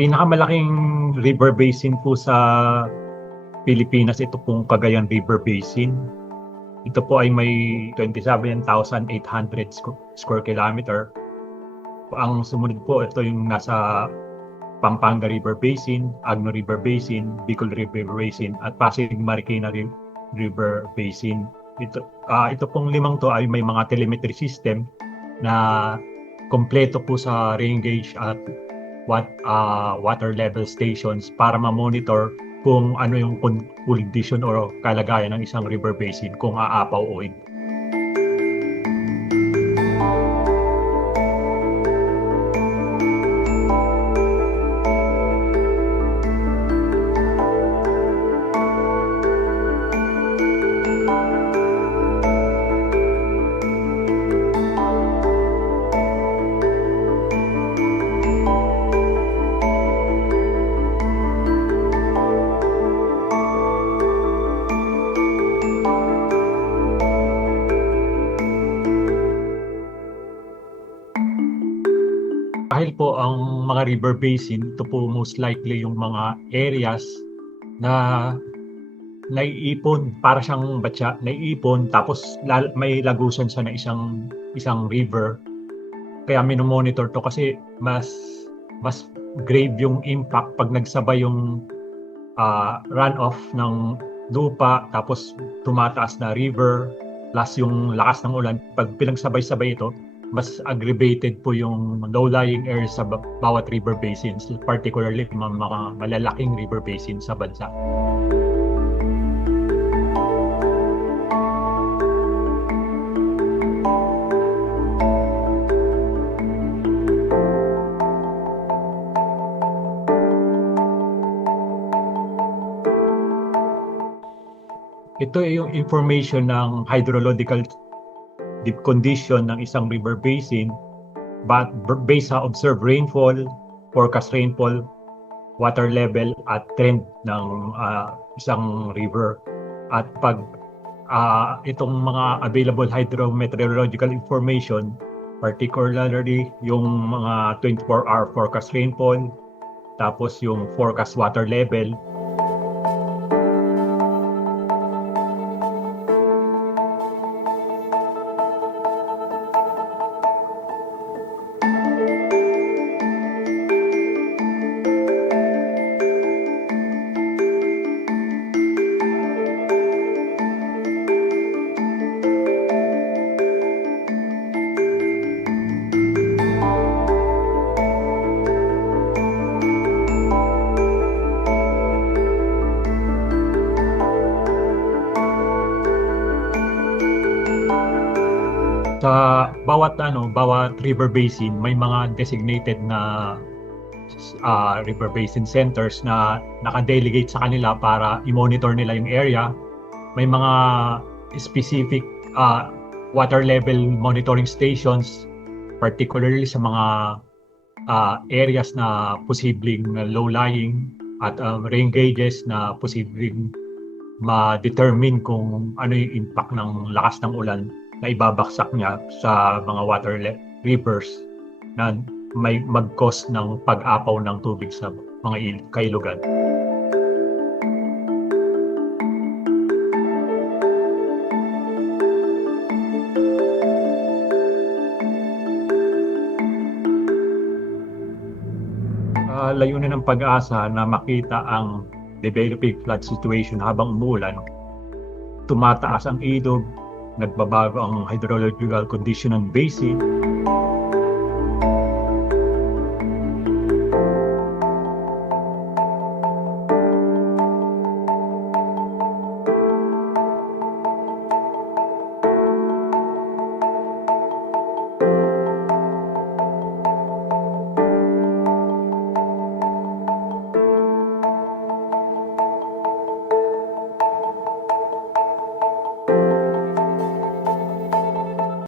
Pinakamalaking river basin po sa Pilipinas, ito pong Cagayan River Basin. Ito po ay may 27,800 square kilometer. Ang sumunod po, ito yung nasa Pampanga River Basin, Agno River Basin, Bicol River Basin, at Pasig Marikina River Basin. Ito pong limang to ay may mga telemetry system na kompleto po sa rain gauge at water level stations para ma-monitor kung ano yung condition o kalagayan ng isang river basin, kung aapaw o hindi. Dahil po ang mga river basin, ito po most likely yung mga areas na naiipon, para siyang batya, naiipon, tapos may lagusan siya na isang river. Kaya minomonitor to kasi mas grave yung impact pag nagsabay yung runoff ng lupa, tapos tumataas na river, plus yung lakas ng ulan. Pag pinagsabay-sabay ito, mas aggravated po yung low-lying areas sa bawat river basins, particularly mga malalaking river basins sa bansa. Ito ay yung information ng hydrological condition ng isang river basin, but based sa observed rainfall, forecast rainfall, water level at trend ng isang river. At pag itong mga available hydrometeorological information, particularly yung mga 24-hour forecast rainfall, tapos yung forecast water level, sa bawat river basin may mga designated na river basin centers na naka-delegate sa kanila para i-monitor nila yung area. May mga specific water level monitoring stations, particularly sa mga areas na posibleng low-lying, at rain gauges na posibleng ma-determine kung ano yung impact ng lakas ng ulan na ibabaksak niya sa mga rivers na may mag-cause ng pag-apaw ng tubig sa mga kailugan. Layunin ng PAG-ASA na makita ang developing flood situation habang umuulan. Tumataas ang ilog, nagbabago ang hydrological condition ng basin,